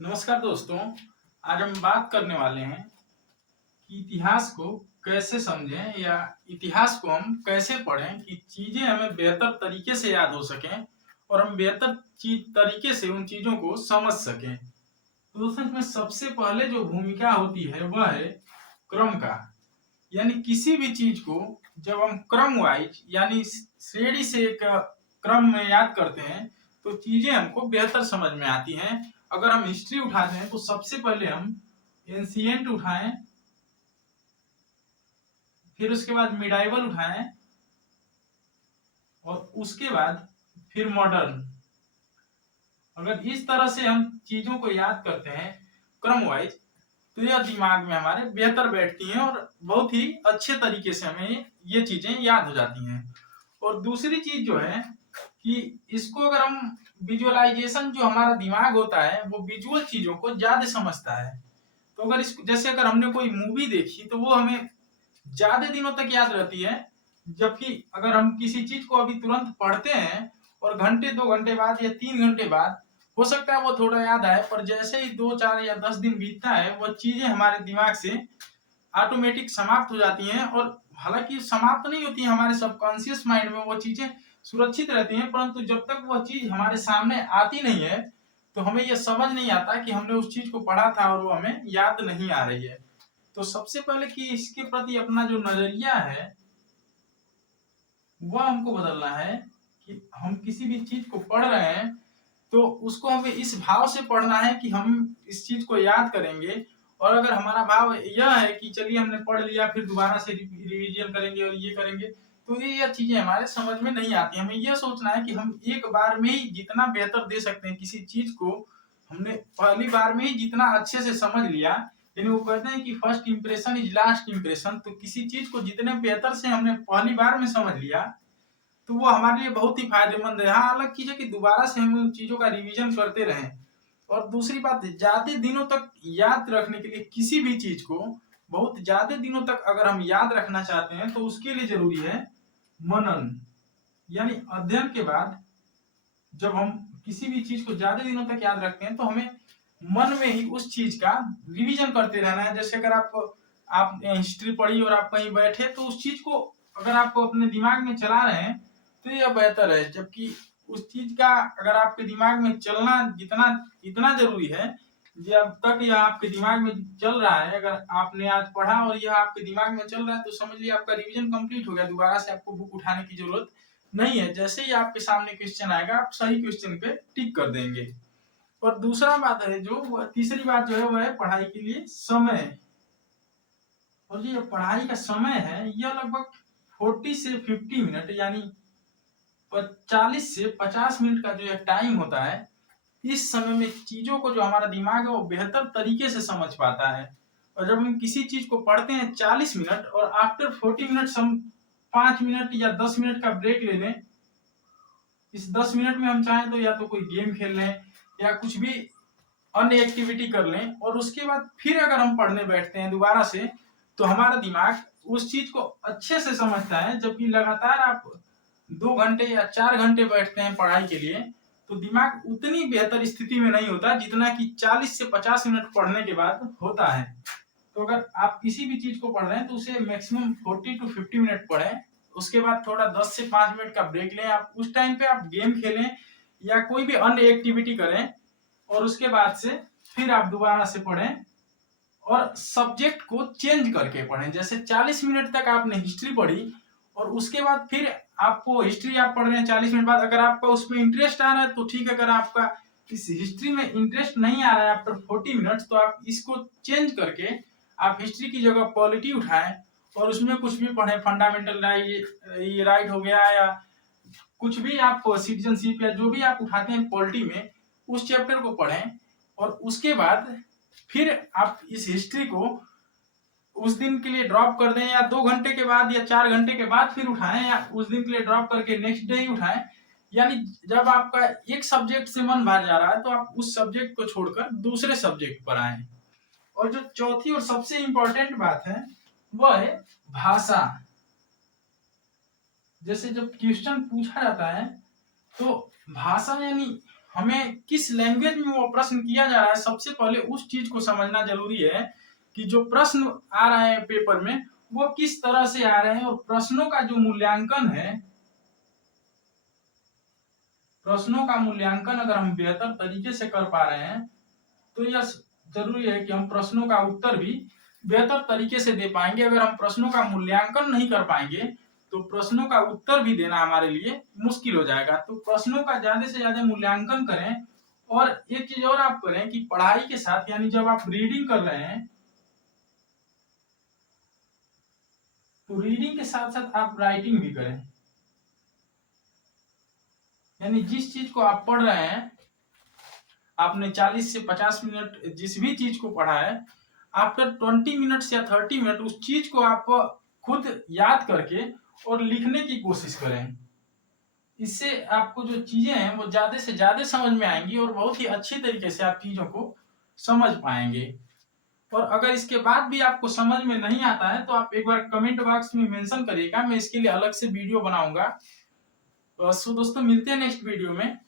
नमस्कार दोस्तों। आज हम बात करने वाले हैं कि इतिहास को कैसे समझें या इतिहास को हम कैसे पढ़ें कि चीजें हमें बेहतर तरीके से याद हो सकें और हम बेहतर तरीके से उन चीजों को समझ सकें। तो दोस्तों, इसमें सबसे पहले जो भूमिका होती है वह है क्रम का। यानी किसी भी चीज को जब हम क्रम वाइज यानी श्रेणी से एक क्रम में याद करते हैं तो चीजें हमको बेहतर समझ में आती हैं। अगर हम हिस्ट्री उठाते हैं तो सबसे पहले हम एंशिएंट उठाएं, फिर उसके बाद मिडाइवल उठाएं और उसके बाद फिर मॉडर्न। अगर इस तरह से हम चीजों को याद करते हैं क्रम वाइज तो यह दिमाग में हमारे बेहतर बैठती हैं और बहुत ही अच्छे तरीके से हमें ये चीजें याद हो जाती हैं। और दूसरी चीज जो है कि इसको अगर हम विजुअलाइजेशन, जो हमारा दिमाग होता है वो विजुअल चीजों को ज्यादा समझता है। तो अगर इस जैसे अगर हमने कोई मूवी देखी तो वो हमें ज्यादा दिनों तक याद रहती है, जबकि अगर हम किसी चीज को अभी तुरंत पढ़ते हैं और घंटे 2 घंटे बाद या 3 घंटे बाद हो सकता है वो थोड़ा याद आए, पर जैसे ही 2 4 या 10 दिन बीतता है वो चीजें हमारे दिमाग से ऑटोमेटिक समाप्त हो जाती हैं। और हालांकि समाप्त नहीं होती है, हमारे सबकॉन्शियस माइंड में वो चीजें सुरक्षित रहती हैं, परंतु जब तक वह चीज हमारे सामने आती नहीं है तो हमें यह समझ नहीं आता कि हमने उस चीज को पढ़ा था और वो हमें याद नहीं आ रही है। तो सबसे पहले कि इसके प्रति अपना जो नजरिया है वह हमको बदलना है कि हम किसी भी चीज को पढ़ रहे हैं तो उसको हमें इस भाव से पढ़ना है कि हम इस चीज को याद करेंगे। और अगर हमारा भाव यह है कि चलिए हमने पढ़ लिया फिर दोबारा से रिवीजन करेंगे और ये करेंगे, तो ये चीजें हमारे समझ में नहीं आती। हमें यह सोचना है कि हम एक बार में ही जितना बेहतर दे सकते हैं किसी चीज को, हमने पहली बार में ही जितना अच्छे से समझ लिया। यानी वो कहते हैं कि first impression is last impression. तो किसी चीज को जितने बेहतर से हमने पहली बार में समझ लिया तो वो हमारे लिए बहुत ही फायदेमंद है। हाँ, अलग चीज है कि दोबारा से हम उन चीजों का रिवीजन करते रहें। और दूसरी बात, ज्यादा दिनों तक याद रखने के लिए किसी भी चीज को बहुत ज्यादा दिनों तक अगर हम याद रखना चाहते हैं तो उसके लिए जरूरी है मनन। यानी अध्ययन के बाद जब हम किसी भी चीज को ज्यादा दिनों तक याद रखते हैं तो हमें मन में ही उस चीज का रिवीजन करते रहना है। जैसे अगर आप हिस्ट्री पढ़ी और आप कहीं बैठे तो उस चीज को अगर आप अपने दिमाग में चला रहे हैं तो यह बेहतर है। जबकि उस चीज का अगर आपके दिमाग में चलना जितना इतना जरूरी है, जब तक यह आपके दिमाग में चल रहा है, अगर आपने आज पढ़ा और यह आपके दिमाग में चल रहा है तो समझ लीजिए आपका रिवीजन कंप्लीट हो गया। दोबारा से आपको बुक उठाने की जरूरत नहीं है। जैसे ही आपके सामने क्वेश्चन आएगा आप सही क्वेश्चन पे टिक कर देंगे। और दूसरा बात है जो तीसरी बात जो है वह है पढ़ाई के लिए समय। और ये पढ़ाई का समय है यह लगभग 40 से 50 मिनट, यानी 40 से 50 मिनट का जो ये टाइम होता है, इस समय में चीजों को जो हमारा दिमाग है वो बेहतर तरीके से समझ पाता है। और जब हम किसी चीज को पढ़ते हैं 40 मिनट और आफ्टर 40 मिनट हम 5 मिनट या 10 मिनट का ब्रेक ले लें, इस 10 मिनट में हम चाहें तो या तो कोई गेम खेल लें या कुछ भी अन्य एक्टिविटी कर लें और उसके बाद फिर अगर हम पढ़ने बैठते हैं दोबारा से तो हमारा दिमाग उस चीज को अच्छे से समझता है। जबकि लगातार आप 2 घंटे या 4 घंटे बैठते हैं पढ़ाई के लिए तो दिमाग उतनी बेहतर स्थिति में नहीं होता जितना कि 40 से 50 मिनट पढ़ने के बाद होता है। तो अगर आप किसी भी चीज को पढ़ रहे हैं तो उसे मैक्सिमम 40 to 50 मिनट पढ़ें। उसके बाद थोड़ा 10 से 5 मिनट का ब्रेक लें। आप उस टाइम पे आप गेम खेलें या कोई भी अन्य एक्टिविटी करें और उसके बाद से फिर आप दोबारा से पढ़ें और सब्जेक्ट को चेंज करके पढ़ें। जैसे 40 मिनट तक आपने हिस्ट्री पढ़ी और उसके बाद फिर आपको हिस्ट्री आप पढ़ रहे हैं 40 मिनट बाद, अगर आपका उसमें इंटरेस्ट आ रहा है तो ठीक है। अगर आपका इस हिस्ट्री में इंटरेस्ट नहीं आ रहा है आफ्टर 40 मिनट्स तो आप इसको चेंज करके आप हिस्ट्री की जगह पॉलिटी उठाएं और उसमें कुछ भी पढ़ें। फंडामेंटल राइट हो गया या कुछ भी आप सिटीजनशिप या जो भी आप उठाते हैं पॉलिटी में उस चैप्टर को पढ़ें। और उसके बाद फिर आप इस हिस्ट्री को उस दिन के लिए ड्रॉप कर दें या 2 घंटे के बाद या 4 घंटे के बाद फिर उठाएं या उस दिन के लिए ड्रॉप करके नेक्स्ट डे ही उठाएं। यानी जब आपका एक सब्जेक्ट से मन भर जा रहा है तो आप उस सब्जेक्ट को छोड़कर दूसरे सब्जेक्ट पर आए। और जो चौथी और सबसे इंपॉर्टेंट बात है वह है भाषा। जैसे जब क्वेश्चन पूछा जाता है तो भाषा यानी हमें किस लैंग्वेज में वो प्रश्न किया जा रहा है, सबसे पहले उस चीज को समझना जरूरी है कि जो प्रश्न आ रहे हैं पेपर में वो किस तरह से आ रहे हैं, और प्रश्नों का जो मूल्यांकन है, प्रश्नों का मूल्यांकन अगर हम बेहतर तरीके से कर पा रहे हैं तो यह जरूरी है कि हम प्रश्नों का उत्तर भी बेहतर तरीके से दे पाएंगे। अगर हम प्रश्नों का मूल्यांकन नहीं कर पाएंगे तो प्रश्नों का उत्तर भी देना हमारे लिए मुश्किल हो जाएगा। तो प्रश्नों का ज्यादा से ज्यादा मूल्यांकन करें। और एक चीज और आप करें कि पढ़ाई के साथ, यानी जब आप रीडिंग कर रहे हैं तो रीडिंग के साथ साथ आप राइटिंग भी करें। यानी जिस चीज को आप पढ़ रहे हैं, आपने 40 से 50 मिनट जिस भी चीज को पढ़ा है, आफ्टर 20 मिनट्स या 30 मिनट उस चीज को आप खुद याद करके और लिखने की कोशिश करें। इससे आपको जो चीजें हैं वो ज्यादा से ज्यादा समझ में आएंगी और बहुत ही अच्छी तरीके से आप चीजों को समझ पाएंगे। और अगर इसके बाद भी आपको समझ में नहीं आता है तो आप एक बार कमेंट बॉक्स में मेंशन करिएगा, मैं इसके लिए अलग से वीडियो बनाऊंगा। सो दोस्तों, मिलते हैं नेक्स्ट वीडियो में।